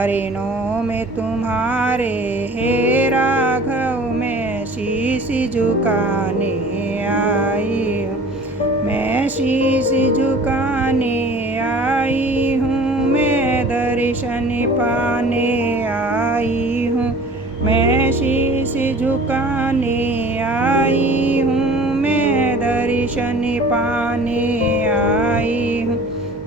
चरणों में तुम्हारे हे राघव मैं शीश झुकाने आई हूँ। मैं शीश झुकाने आई हूँ। मैं दर्शन पाने आई हूँ। मैं शीश झुकाने आई हूँ। मैं दर्शन पाने आई हूँ।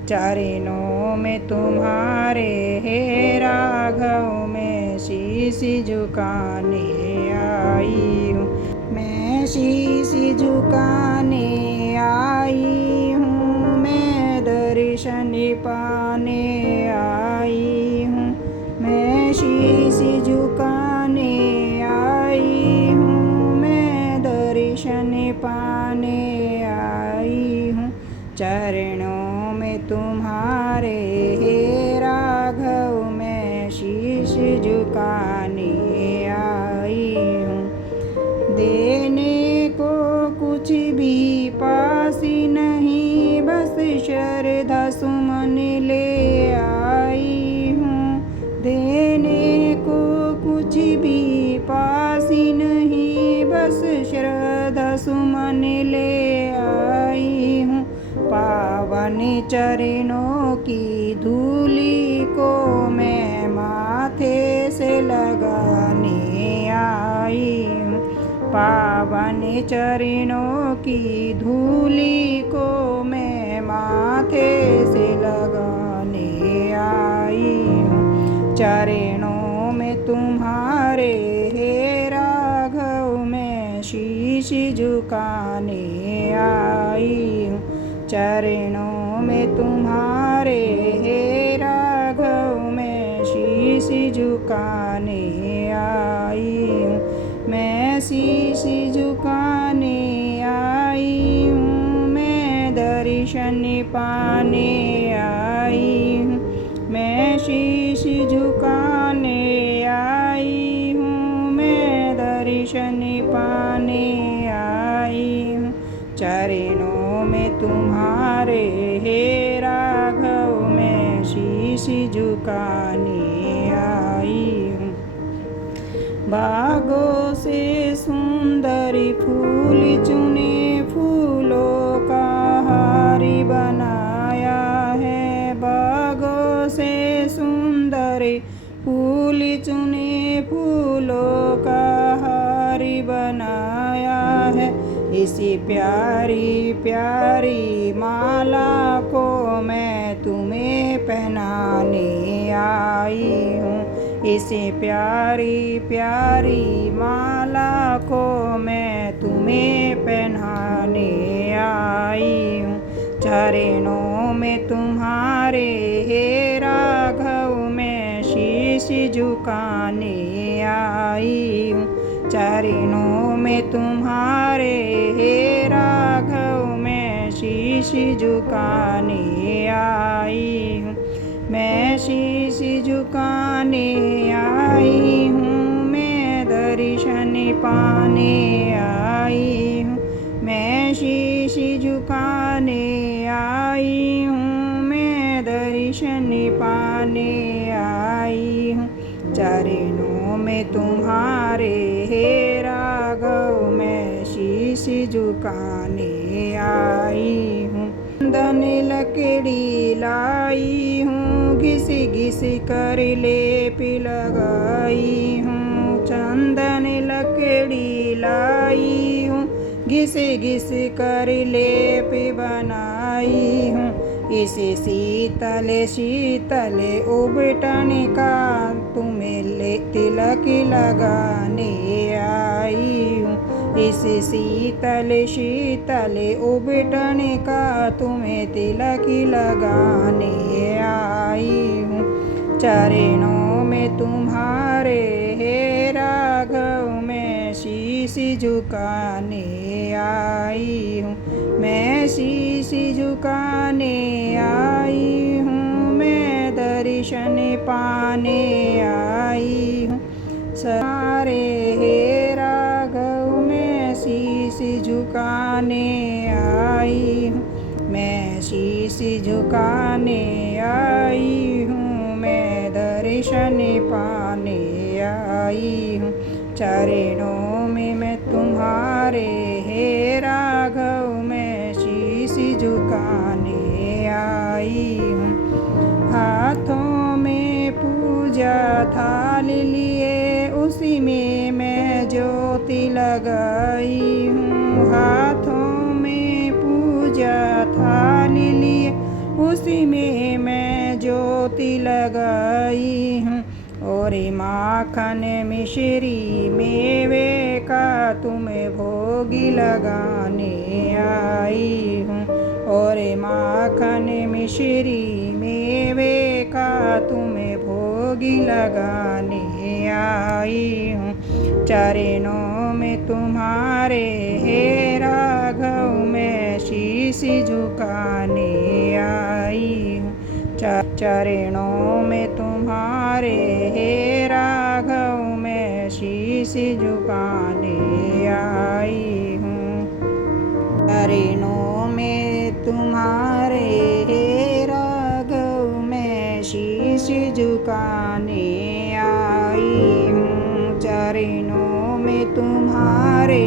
चरणों में तुम्हारे हे राघव मैं शीश झुकाने आई हूँ। मैं शीश झुकाने आई हूँ। मैं दर्शन पाने आई हूँ। मैं शीश झुकाने आई हूँ। मैं दर्शन पाने आई हूँ। चरणों में तुम्हारे हे राघव मैं शीश झुकाने आई हूँ। देने को कुछ भी पास नहीं बस श्रद्धा सुमन ले आई हूँ। देने को कुछ भी पास नहीं बस श्रद्धा सुमन ले आई हूँ। पावन चरणों की धूली को मैं माथे से लगाने आई हूँ। पावन चरणों की धूली को मैं माथे से लगाने आई हूँ। चरणों में तुम्हारे हे राघव मैं शीश झुकाने आई हूँ। चरणों में तुम्हारे हे राघव मैं शीश झुकाने आई हूँ। मैं शीश झुकाने आई हूँ। मैं दर्शन पाने आई हूँ। मैं शीश झुकाने आई हूँ। मैं दर्शन पाने आई हूँ। चरणों में तुम्हारे हे राघव मैं शीश झुकाने आई हूँ। बागों से सुंदर फूल चुने फूलों का हारी बनाया है। बागों से सुंदर फूल चुने फूलों का हारी बनाया है। इसी प्यारी प्यारी माला को मैं तुम्हें पहनाने आई हूँ। इसी प्यारी प्यारी माला को मैं तुम्हें पहनाने आई हूँ। चरणों में तुम्हारे हे राघव मैं शीश झुकाने आई हूँ। चरणों में तुम्हारे हे राघव मैं शीश झुकाने आई हूँ। मैं शीश झुकाने आई हूँ। मैं दर्शन पाने आई हूँ। मैं शीश झुकाने आई हूँ। मैं दर्शन पाने आई हूँ। चरणों में तुम्हारे हे राघव मैं शीश झुकाने आई हूँ। चंदन लकड़ी लाई हूँ। घिस घिस कर लेप लगाई हूँ। चंदन लकड़ी लाई हूँ। घिस घिस कर लेप बनाई हूँ। इस शीतल शीतल उबटन का तुम्हें तिलक लगाने आई हूँ। इस शीतल शीतल उबटन का तुम्हें तिलक लगाने आई हूँ। चरणों में तुम्हारे हे राघव मैं शीश झुकाने आई हूँ। मैं शीश झुकाने आई हूँ। मैं दर्शन पाने आई हूँ। सारे हे राघव मैं शीश झुकाने आई हूँ। मैं शीश झुकाने आई हूँ। मैं दर्शन दर्शन पाने आई हूँ। चरणों में मैं तुम्हारे हे राघव मैं शीश झुकाने आई हूँ। हाथों में पूजा थाली लिए उसी में मैं ज्योति लगाई हूँ। हाथों में पूजा थाली लिए उसी में मैं ज्योति लगाई हूँ। और माखन मिश्री मेवे का तुम्हें भोगी लगाने आई हूँ। और माखन मिश्री मेवे का तुम्हें भोगी लगाने आई हूँ। चरणों में तुम्हारे हे राघव मैं शीश झुकाने आई हूँ। चरणों में तुम्हारे हे राघव मैं शीश झुकाने आई हूँ। चरणों में तुम्हारे हे राघव मैं शीश झुकाने आई हूँ। चरणों में तुम्हारे